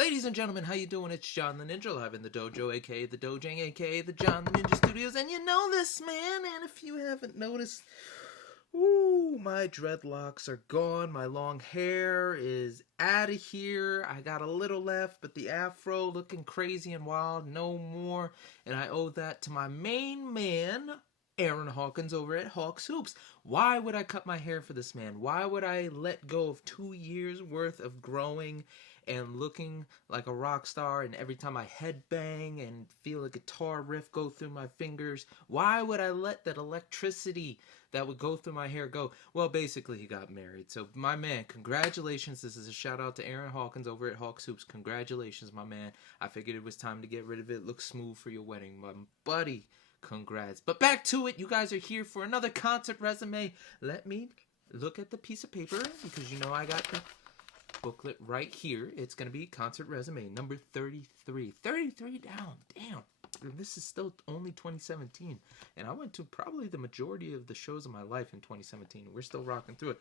Ladies and gentlemen, how you doing? It's John the Ninja live in the dojo, aka the Dojang, aka the John the Ninja Studios, and you know this, man. And if you haven't noticed, ooh, my dreadlocks are gone. My long hair is out of here. I got a little left, but the afro looking crazy and wild, no more. And I owe that to my main man, Aaron Hawkins over at Hawks Hoops. Why would I cut my hair for this man? Why would I let go of 2 years worth of growing and looking like a rock star, and every time I headbang and feel a guitar riff go through my fingers, why would I let that electricity that would go through my hair go? Well, basically, he got married. So, my man, congratulations. This is a shout out to Aaron Hawkins over at Hawks Hoops. Congratulations, my man. I figured it was time to get rid of it. Looks smooth for your wedding, my buddy. Congrats. But back to it. You guys are here for another concert resume. Let me look at the piece of paper, because you know I got the booklet right here. It's going to be concert resume number 33. 33 down. Damn. And this is still only 2017. And I went to probably the majority of the shows of my life in 2017. We're still rocking through it.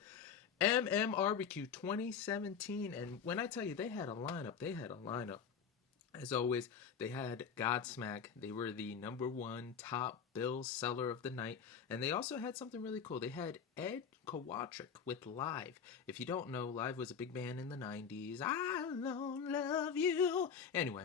MMRBQ 2017. And when I tell you they had a lineup. As always, they had Godsmack. They were the #1 top bill seller of the night. And they also had something really cool. They had Ed Kowalczyk with Live. If you don't know, Live was a big band in the 90s. I don't love you. Anyway,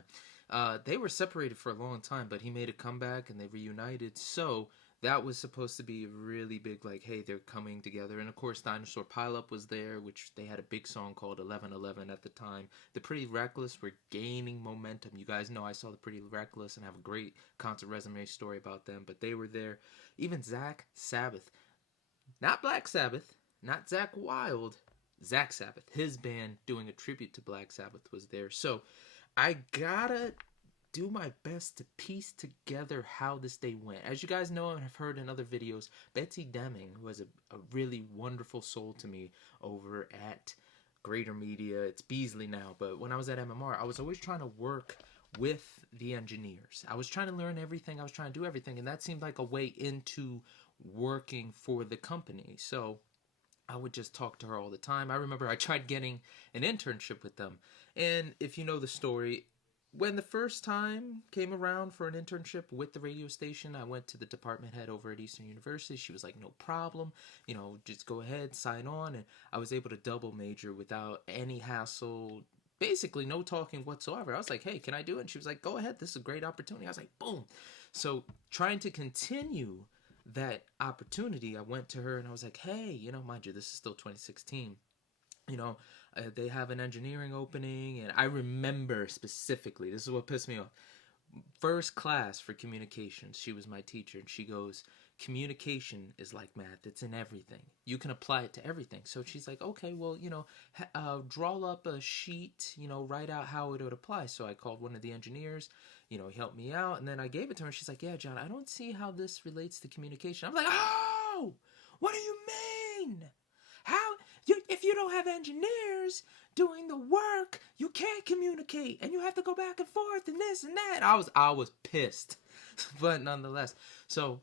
they were separated for a long time, but he made a comeback and they reunited. So that was supposed to be really big, like, hey, they're coming together. And of course, Dinosaur Pileup was there, which they had a big song called 1111 at the time. The Pretty Reckless were gaining momentum. You guys know I saw the Pretty Reckless and have a great concert resume story about them, but they were there. Even Zack Sabbath, not Black Sabbath, not Zakk Wylde, Zack Sabbath, his band doing a tribute to Black Sabbath was there. So I gotta do my best to piece together how this day went. As you guys know and have heard in other videos, Betsy Deming was a really wonderful soul to me over at Greater Media. It's Beasley now, but when I was at MMR, I was always trying to work with the engineers. I was trying to learn everything. I was trying to do everything, and that seemed like a way into working for the company. So I would just talk to her all the time. I remember I tried getting an internship with them, and if you know the story, when the first time came around for an internship with the radio station, I went to the department head over at Eastern University. She was like, no problem, just go ahead, sign on. And I was able to double major without any hassle, basically no talking whatsoever. I was like, hey, can I do it? And she was like, go ahead, this is a great opportunity. I was like, boom. So trying to continue that opportunity, I went to her and I was like, hey, mind you, this is still 2016. They have an engineering opening, and I remember specifically, this is what pissed me off. First class for communications, she was my teacher, and she goes, communication is like math, it's in everything. You can apply it to everything. So she's like, okay, well, draw up a sheet, write out how it would apply. So I called one of the engineers, he helped me out, and then I gave it to her, and she's like, yeah, John, I don't see how this relates to communication. I'm like, oh, what do you mean? If you don't have engineers doing the work, you can't communicate, and you have to go back and forth and this and that. I was pissed, but nonetheless. So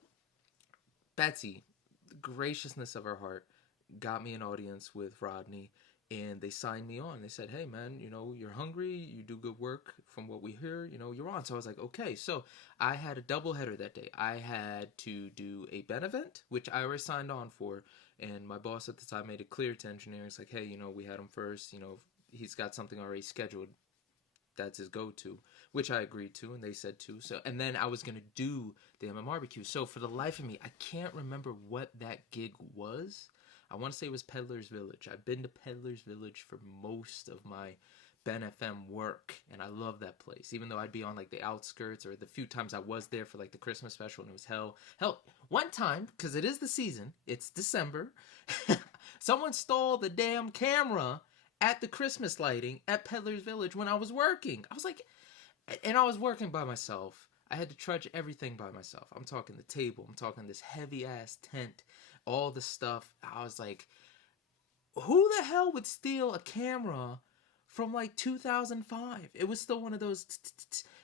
Betsy, the graciousness of her heart, got me an audience with Rodney, and they signed me on. They said, hey, man, you're hungry, you do good work from what we hear, you're on. So I was like, okay. So I had a doubleheader that day. I had to do a Ben event, which I already signed on for, and my boss at the time made it clear to engineering. It's like, hey, we had him first, he's got something already scheduled. That's his go-to, which I agreed to, and they said too. So, and then I was going to do the MMRBQ. So for the life of me, I can't remember what that gig was. I want to say it was Peddlers Village. I've been to Peddlers Village for most of my Ben FM work, and I love that place. Even though I'd be on like the outskirts, or the few times I was there for like the Christmas special, and it was hell. One time, because it is the season, it's December, someone stole the damn camera at the Christmas lighting at Peddlers Village when I was working. I was like, and I was working by myself. I had to trudge everything by myself. I'm talking the table. I'm talking this heavy ass tent, all the stuff. I was like, who the hell would steal a camera from like 2005? It was still one of those,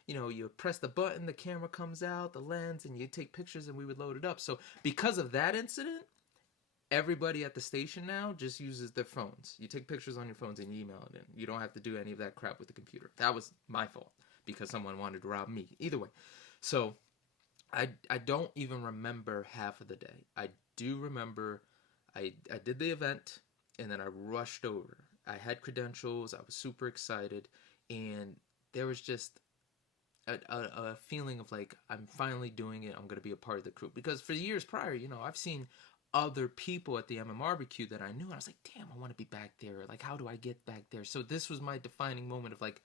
you press the button, the camera comes out, the lens, and you take pictures, and we would load it up. So because of that incident, everybody at the station now just uses their phones. You take pictures on your phones and you email it in. You don't have to do any of that crap with the computer. That was my fault because someone wanted to rob me. Either way. So I don't even remember half of the day. I do remember I did the event and then I rushed over. I had credentials. I was super excited. And there was just a feeling of like, I'm finally doing it. I'm going to be a part of the crew. Because for years prior, you know, I've seen other people at the MMRBQ that I knew. And I was like, damn, I want to be back there. Like, how do I get back there? So this was my defining moment of like,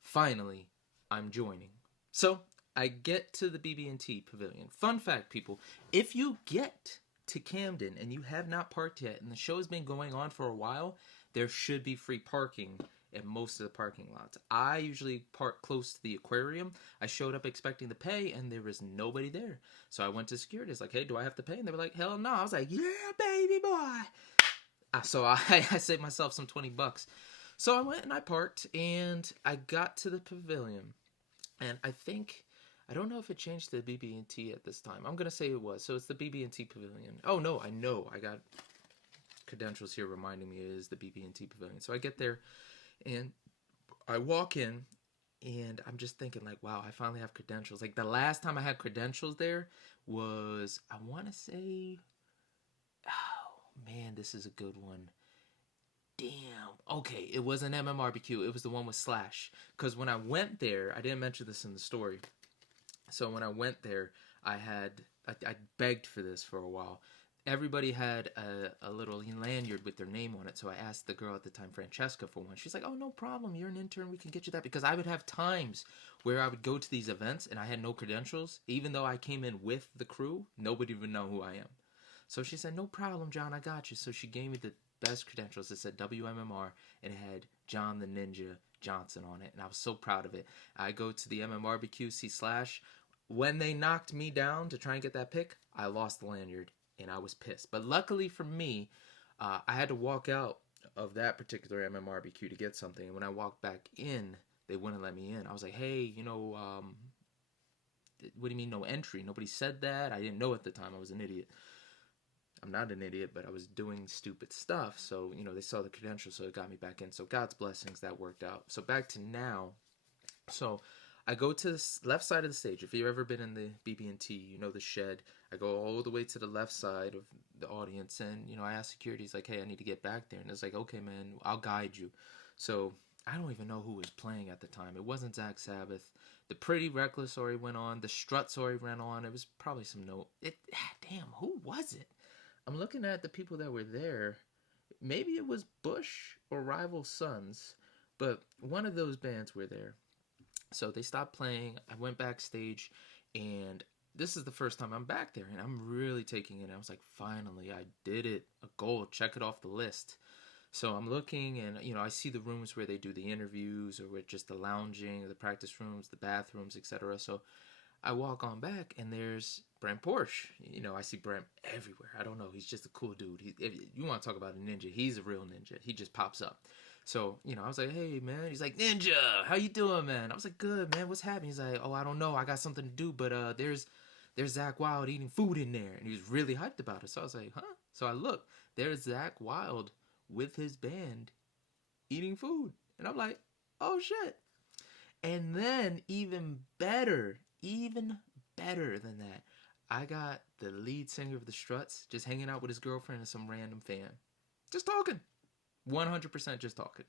finally, I'm joining. So I get to the BB&T Pavilion. Fun fact, people, if you get to Camden and you have not parked yet and the show has been going on for a while, there should be free parking at most of the parking lots. I usually park close to the aquarium. I showed up expecting to pay and there was nobody there. So I went to security. It's like, hey, do I have to pay? And they were like, hell no. I was like, yeah, baby boy. So I saved myself some $20. So I went and I parked and I got to the pavilion. And I don't know if it changed to the BB&T at this time. I'm going to say it was. So it's the BB&T Pavilion. Oh, no, I know. I got credentials here reminding me it is the BB&T Pavilion. So I get there and I walk in and I'm just thinking like, wow, I finally have credentials. Like the last time I had credentials there was, I want to say, oh man, this is a good one. Damn. Okay, it was an MMRBQ. It was the one with Slash. Because when I went there, I didn't mention this in the story. So when I went there, I begged for this for a while. Everybody had a little lanyard with their name on it. So I asked the girl at the time, Francesca, for one. She's like, oh, no problem. You're an intern. We can get you that. Because I would have times where I would go to these events and I had no credentials. Even though I came in with the crew, nobody would know who I am. So she said, no problem, John. I got you. So she gave me the best credentials. It said WMMR and it had John the Ninja Johnson on it. And I was so proud of it. I go to the MMRBQ, see Slash. When they knocked me down to try and get that pick, I lost the lanyard. And I was pissed. But luckily for me, I had to walk out of that particular MMRBQ to get something. And when I walked back in, they wouldn't let me in. I was like, hey, you know, what do you mean no entry? Nobody said that. I didn't know at the time. I was an idiot. I'm not an idiot, but I was doing stupid stuff. So, you know, they saw the credentials, so it got me back in. So God's blessings, that worked out. So back to now. So I go to the left side of the stage. If you've ever been in the BB&T, you know the shed. I go all the way to the left side of the audience, and, you know, I ask security, he's like, hey, I need to get back there. And it's like, okay, man, I'll guide you. So I don't even know who was playing at the time. It wasn't Zack Sabbath. The Pretty Reckless already went on. The Strutts already ran on. It was probably some damn, who was it? I'm looking at the people that were there. Maybe it was Bush or Rival Sons, but one of those bands were there. So they stopped playing. I went backstage, and this is the first time I'm back there, and I'm really taking it. I was like, finally, I did it. A goal. Check it off the list. So I'm looking, and, you know, I see the rooms where they do the interviews, or with just the lounging, the practice rooms, the bathrooms, etc. So I walk on back, and there's Brent Porsche. You know, I see Brent everywhere. I don't know. He's just a cool dude. If you want to talk about a ninja, he's a real ninja. He just pops up. So, you know, I was like, hey, man. He's like, Ninja, how you doing, man? I was like, good, man. What's happening? He's like, oh, I don't know. I got something to do, but there's Zakk Wylde eating food in there. And he was really hyped about it. So I was like, huh? So I look. There's Zakk Wylde with his band eating food. And I'm like, oh, shit. And then even better than that, I got the lead singer of the Strutts just hanging out with his girlfriend and some random fan. Just talking. 100% just talking.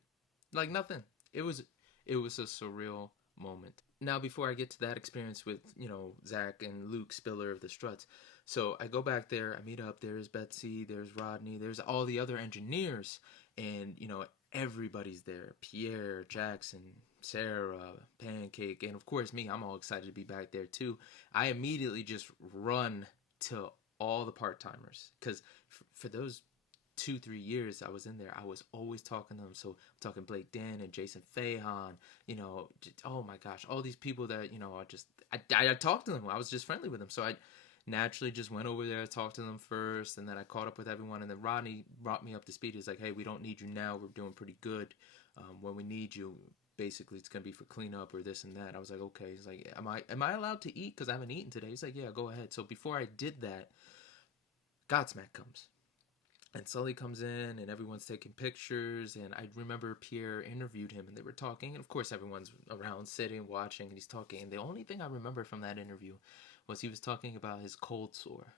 Like nothing. It was a surreal moment. Now, before I get to that experience with, you know, Zach and Luke Spiller of the Strutts, so I go back there, I meet up, there's Betsy, there's Rodney, there's all the other engineers, and, you know, everybody's there. Pierre, Jackson, Sarah, Pancake, and of course me. I'm all excited to be back there too. I immediately just run to all the part-timers, because for those 2-3 years I was in there, I was always talking to them. So I'm talking Blake Dan and Jason Fahan, you know, oh my gosh, all these people that, you know, I talked to them. I was just friendly with them. So I naturally just went over there, talked to them first, and then I caught up with everyone. And then Rodney brought me up to speed. He's like, hey, we don't need you now. We're doing pretty good. When we need you, basically it's going to be for cleanup or this and that. I was like, okay. He's like, am I allowed to eat? Because I haven't eaten today. He's like, yeah, go ahead. So before I did that, Godsmack comes. And Sully comes in and everyone's taking pictures. And I remember Pierre interviewed him and they were talking. And of course, everyone's around sitting, watching, and he's talking. And the only thing I remember from that interview was he was talking about his cold sore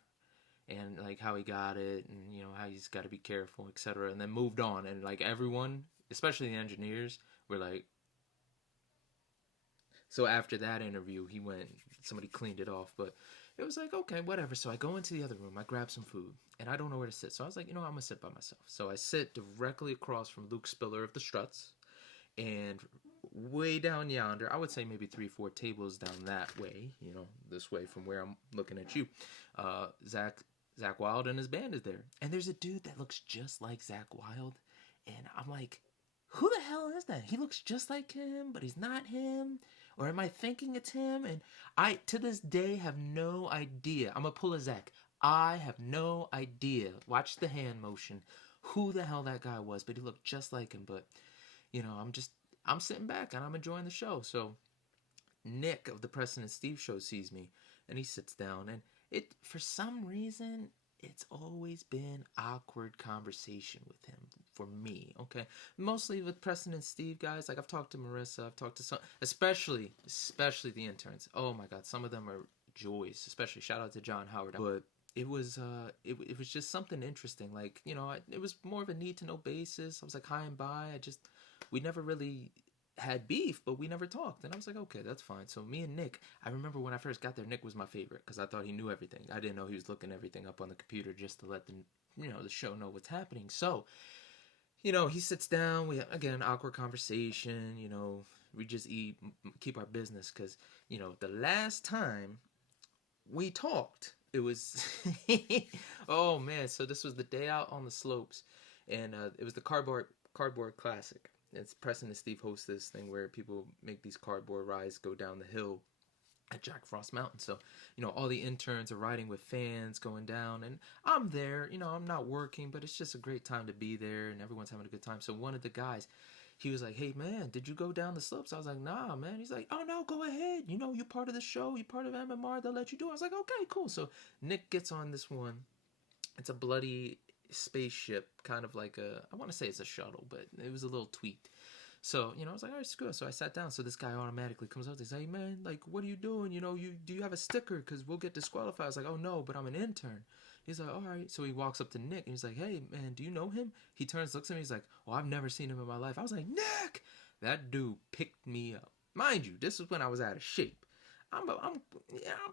and like how he got it and, you know, how he's got to be careful, etc. And then moved on. And like everyone, especially the engineers, were like, so after that interview, he went, somebody cleaned it off. But it was like, okay, whatever. So I go into the other room, I grab some food, and I don't know where to sit. So I was like, you know, I'm going to sit by myself. So I sit directly across from Luke Spiller of the Strutts, and way down yonder, I would say maybe 3-4 tables down that way, you know, this way from where I'm looking at you, Zakk Wylde and his band is there. And there's a dude that looks just like Zakk Wylde, and I'm like, who the hell is that? He looks just like him, but he's not him. Or am I thinking it's him? And I, to this day, have no idea. I'm going to pull a Zach. I have no idea. Watch the hand motion. Who the hell that guy was, but he looked just like him. But, you know, I'm sitting back and I'm enjoying the show. So Nick of the Preston and Steve show sees me and he sits down. And it, for some reason, it's always been awkward conversation with him for me, okay? Mostly with Preston and Steve guys. Like, I've talked to Marissa, I've talked to some, especially the interns. Oh my God, some of them are joys. Especially shout out to John Howard. But it was just something interesting. Like, you know, it was more of a need to know basis. I was like, hi and bye. We never really had beef, but we never talked. And I was like, okay, that's fine. So me and Nick, I remember when I first got there, Nick was my favorite because I thought he knew everything. I didn't know he was looking everything up on the computer just to let the, you know, the show know what's happening. So, you know, he sits down. We, again, awkward conversation. You know, we just eat, keep our business because, you know, the last time we talked, it was, oh man. So this was the day out on the slopes, and it was the cardboard classic. It's Preston and Steve host this thing where people make these cardboard rides go down the hill at Jack Frost Mountain. So, you know, all the interns are riding with fans going down, and I'm there. You know, I'm not working, but it's just a great time to be there, and everyone's having a good time. So one of the guys, he was like, hey man, did you go down the slopes? I was like, nah man. He's like, oh no, go ahead, you know, you're part of the show, you're part of MMR, they'll let you do it. I was like, okay, cool. So Nick gets on this one. It's a bloody spaceship, kind of like a, I want to say it's a shuttle, but it was a little tweaked. So, you know, I was like, all right, screw it. So I sat down. So this guy automatically comes up. He's like, hey, man, like, what are you doing? You know, do you have a sticker? Because we'll get disqualified. I was like, oh, no, but I'm an intern. He's like, all right. So he walks up to Nick and he's like, hey, man, do you know him? He turns, looks at me. He's like, oh, I've never seen him in my life. I was like, Nick! That dude picked me up. Mind you, this is when I was out of shape. I'm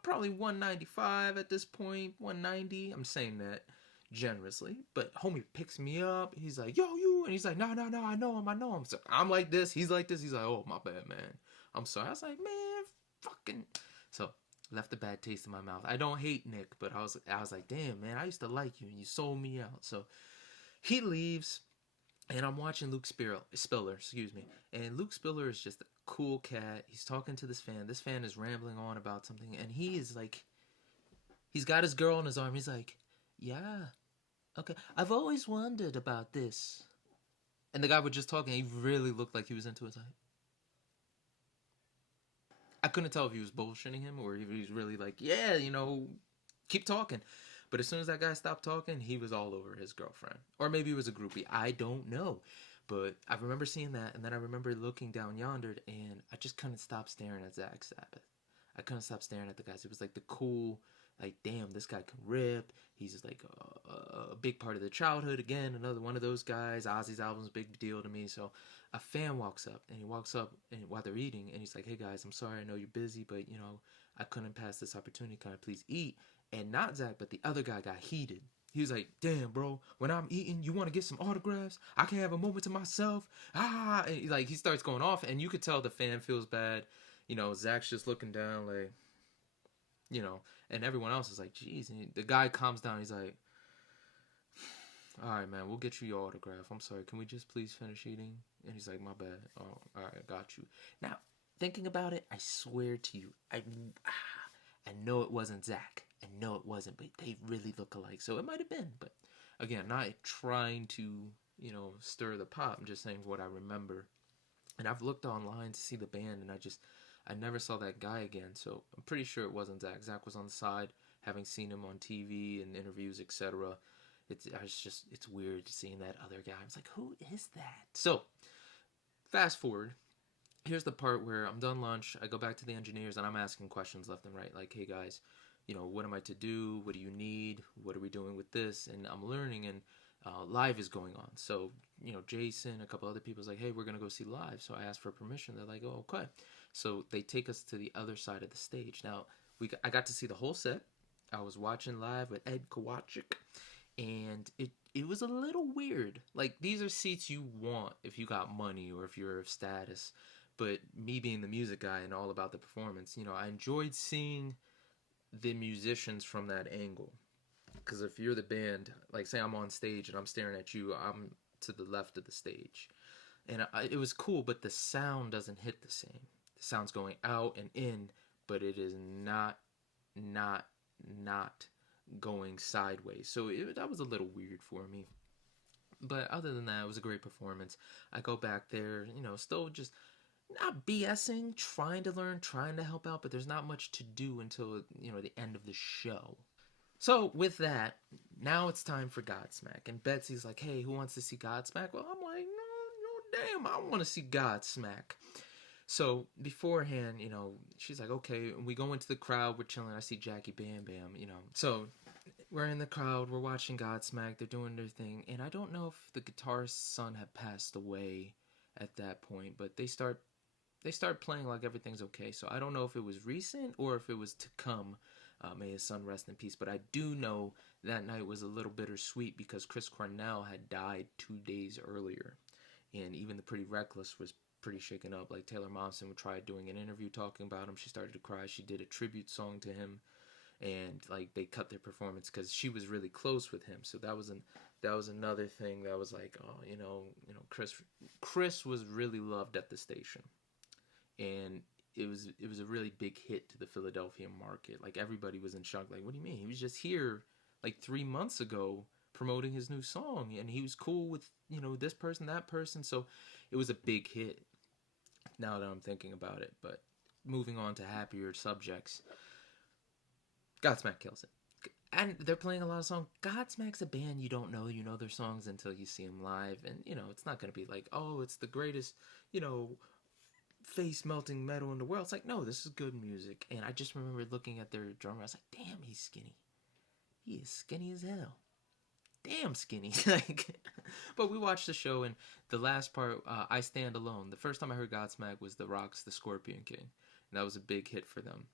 probably 195 at this point, 190. I'm saying that generously, but homie picks me up. He's like, yo, you, and he's like, no, I know him. So I'm like this, he's like this. He's like, oh, my bad, man, I'm sorry. I was like, man, fucking. So left a bad taste in my mouth. I don't hate Nick, but I was like, damn, man, I used to like you and you sold me out. So he leaves, and I'm watching Luke Spiller, and Luke Spiller is just a cool cat. He's talking to this fan. This fan is rambling on about something, and he is like, he's got his girl on his arm. He's like, yeah, okay, I've always wondered about this. And the guy was just talking. He really looked like he was into it. I couldn't tell if he was bullshitting him or if he was really like, yeah, you know, keep talking. But as soon as that guy stopped talking, he was all over his girlfriend. Or maybe he was a groupie. I don't know. But I remember seeing that, and then I remember looking down yonder, and I just couldn't stop staring at Zack Sabbath. I couldn't stop staring at the guys. It was like the cool, like, damn, this guy can rip. He's just like a big part of the childhood. Again, another one of those guys. Ozzy's album's a big deal to me. So a fan walks up, and he walks up and while they're eating, and he's like, hey guys, I'm sorry, I know you're busy, but you know, I couldn't pass this opportunity. Can I please eat? And not Zach, but the other guy got heated. He was like, damn, bro, when I'm eating, you want to get some autographs? I can have a moment to myself. Ah, and like, he starts going off, and you could tell the fan feels bad. You know, Zach's just looking down, like, you know, and everyone else is like, geez. And the guy calms down. He's like, all right, man, we'll get you your autograph. I'm sorry. Can we just please finish eating? And he's like, my bad. Oh, all right, I got you. Now, thinking about it, I swear to you, I know it wasn't Zach. I know it wasn't, but they really look alike. So it might have been. But again, not trying to, you know, stir the pot. I'm just saying what I remember. And I've looked online to see the band, and I never saw that guy again. So I'm pretty sure it wasn't Zach. Zach was on the side, having seen him on TV and interviews, etc. it's weird seeing that other guy. I was like, who is that? So fast forward. Here's the part where I'm done lunch. I go back to the engineers and I'm asking questions left and right. Like, hey guys, what am I to do? What do you need? What are we doing with this? And I'm learning, and live is going on. So, Jason, a couple other people's like, hey, we're going to go see live. So I asked for permission. They're like, oh, okay. So they take us to the other side of the stage. Now, I got to see the whole set. I was watching live with Ed Kowalczyk, and it was a little weird. Like, these are seats you want if you got money or if you're of status. But me being the music guy and all about the performance, I enjoyed seeing the musicians from that angle. Because if you're the band, like say I'm on stage and I'm staring at you, I'm to the left of the stage. And it was cool, but the sound doesn't hit the same. The sound's going out and in, but it is not going sideways. So that was a little weird for me. But other than that, it was a great performance. I go back there, still just not BSing, trying to learn, trying to help out, but there's not much to do until, the end of the show. So with that, now it's time for Godsmack. And Betsy's like, hey, who wants to see Godsmack? Well, I'm like, no, damn, I want to see Godsmack. So beforehand, she's like, okay, and we go into the crowd, we're chilling, I see Jackie Bam Bam, So we're in the crowd, we're watching Godsmack, they're doing their thing, and I don't know if the guitarist's son had passed away at that point, but they start playing like everything's okay. So I don't know if it was recent or if it was to come. May his son rest in peace. But I do know that night was a little bittersweet because Chris Cornell had died 2 days earlier. And even the Pretty Reckless was pretty shaken up. Like Taylor Momsen would try doing an interview talking about him. She started to cry. She did a tribute song to him. And like they cut their performance because she was really close with him. So that was another thing that was like, oh, Chris was really loved at the station. And it was a really big hit to the Philadelphia market. Like everybody was in shock. Like, what do you mean? He was just here like 3 months ago promoting his new song, and he was cool with this person, that person. So it was a big hit. Now that I'm thinking about it, but moving on to happier subjects, Godsmack kills it. And they're playing a lot of songs. Godsmack's a band you don't know. You know their songs until you see them live, and it's not gonna be like, oh, it's the greatest, face melting metal in the world. It's like, no, this is good music. And I just remember looking at their drummer. I was like, damn, he's skinny. He is skinny as hell. Damn skinny. But we watched the show, and the last part, I Stand Alone. The first time I heard Godsmack was The Rock's The Scorpion King, and that was a big hit for them.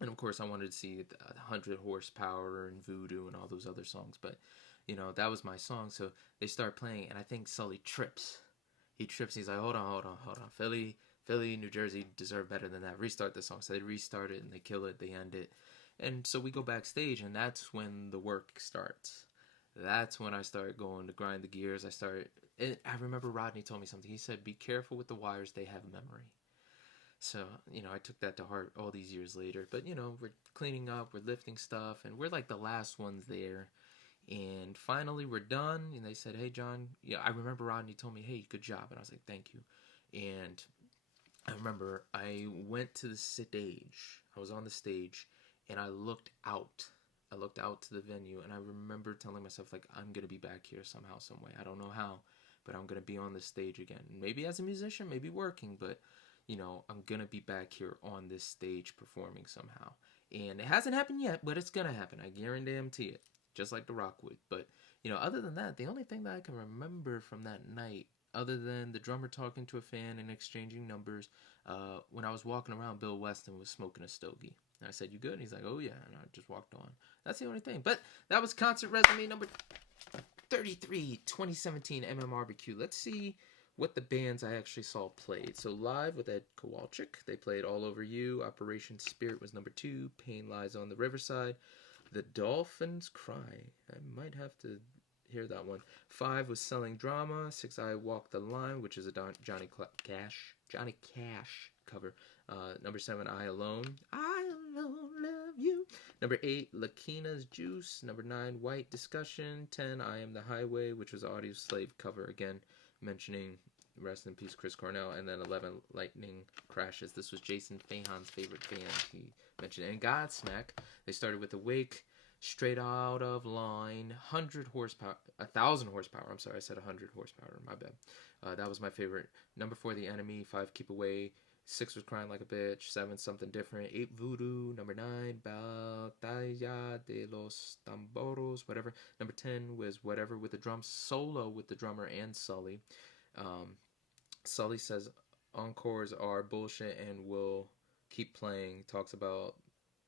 And of course I wanted to see 100 Horsepower and Voodoo and all those other songs, but that was my song. So they start playing, and I think Sully trips. He trips, and he's like, hold on. Philly, New Jersey deserve better than that. Restart the song. So they restart it and they kill it. They end it. And so we go backstage, and that's when the work starts. That's when I start going to grind the gears. I remember Rodney told me something. He said, be careful with the wires. They have memory. So, I took that to heart all these years later. But, we're cleaning up, we're lifting stuff, and we're like the last ones there. And finally, we're done. And they said, hey, John, I remember Rodney told me, hey, good job. And I was like, thank you. And I remember I went to the stage. I was on the stage, and I looked out. I looked out to the venue, and I remember telling myself, like, I'm going to be back here somehow, some way. I don't know how, but I'm going to be on the stage again. Maybe as a musician, maybe working, but, I'm going to be back here on this stage performing somehow. And it hasn't happened yet, but it's going to happen. I guarantee it, just like The Rock would. But, other than that, the only thing that I can remember from that night, other than the drummer talking to a fan and exchanging numbers, when I was walking around, Bill Weston was smoking a stogie. And I said, you good? And he's like, oh yeah. And I just walked on. That's the only thing. But that was concert resume number 33, 2017 MMRBQ. Let's see what the bands I actually saw played. So live with Ed Kowalczyk, they played All Over You. Operation Spirit was number 2. Pain Lies on the Riverside. The Dolphins Cry. I might have to hear that one. 5 was Selling Drama. 6 I Walk the Line, which is a Johnny Cash cover. Number 7 I Alone Love You. Number 8 Lakina's Juice. Number 9 White Discussion. 10 I Am the Highway, which was Audio Slave cover, again mentioning rest in peace Chris Cornell. And then 11 Lightning Crashes. This was Jason Fahan's favorite band, he mentioned. And Godsmack, they started with Awake, straight out of line, 100 horsepower, 1,000 horsepower. I'm sorry, I said 100 horsepower. My bad. That was my favorite. Number 4, The Enemy. 5, Keep Away. 6 was Crying Like a Bitch. 7, Something Different. 8, Voodoo. Number 9, Batalla de los Tamboros. Whatever. Number 10 was Whatever with the drums. Solo with the drummer and Sully. Sully says encores are bullshit and will keep playing. Talks about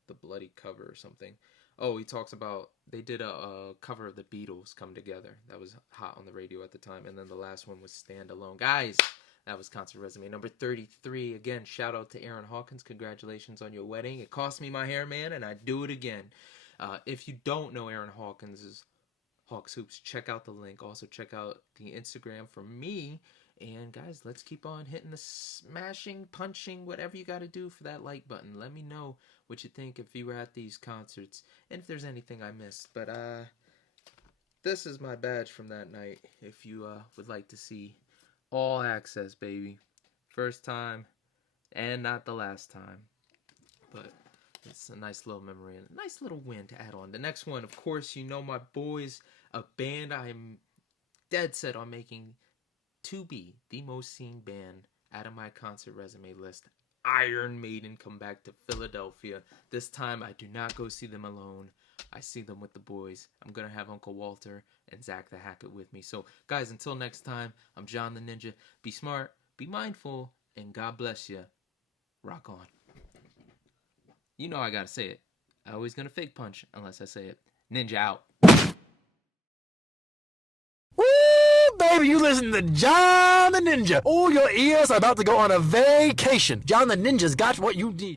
the bloody cover or something. Oh, he talks about they did a cover of the Beatles, Come Together. That was hot on the radio at the time. And then the last one was Stand Alone. Guys, that was concert resume number 33. Again, shout out to Aaron Hawkins. Congratulations on your wedding. It cost me my hair, man, and I'd do it again. If you don't know Aaron Hawkins' Hawks Hoops, check out the link. Also, check out the Instagram for me. And guys, let's keep on hitting the smashing, punching, whatever you got to do for that like button. Let me know what you think if you were at these concerts and if there's anything I missed. But this is my badge from that night. If you would like to see all access, baby. First time and not the last time. But it's a nice little memory and a nice little win to add on. The next one, of course, you know my boys, a band I'm dead set on making to be the most seen band out of my concert resume list. Iron Maiden come back to Philadelphia. This time I do not go see them alone. I see them with the boys. I'm going to have Uncle Walter and Zach the Hackett with me. So guys, until next time, I'm John the Ninja. Be smart, be mindful, and God bless you. Rock on. You know I gotta say it. I always gonna fake punch unless I say it. Ninja out. Baby, you listen to John the Ninja. Oh, your ears are about to go on a vacation. John the Ninja's got what you need.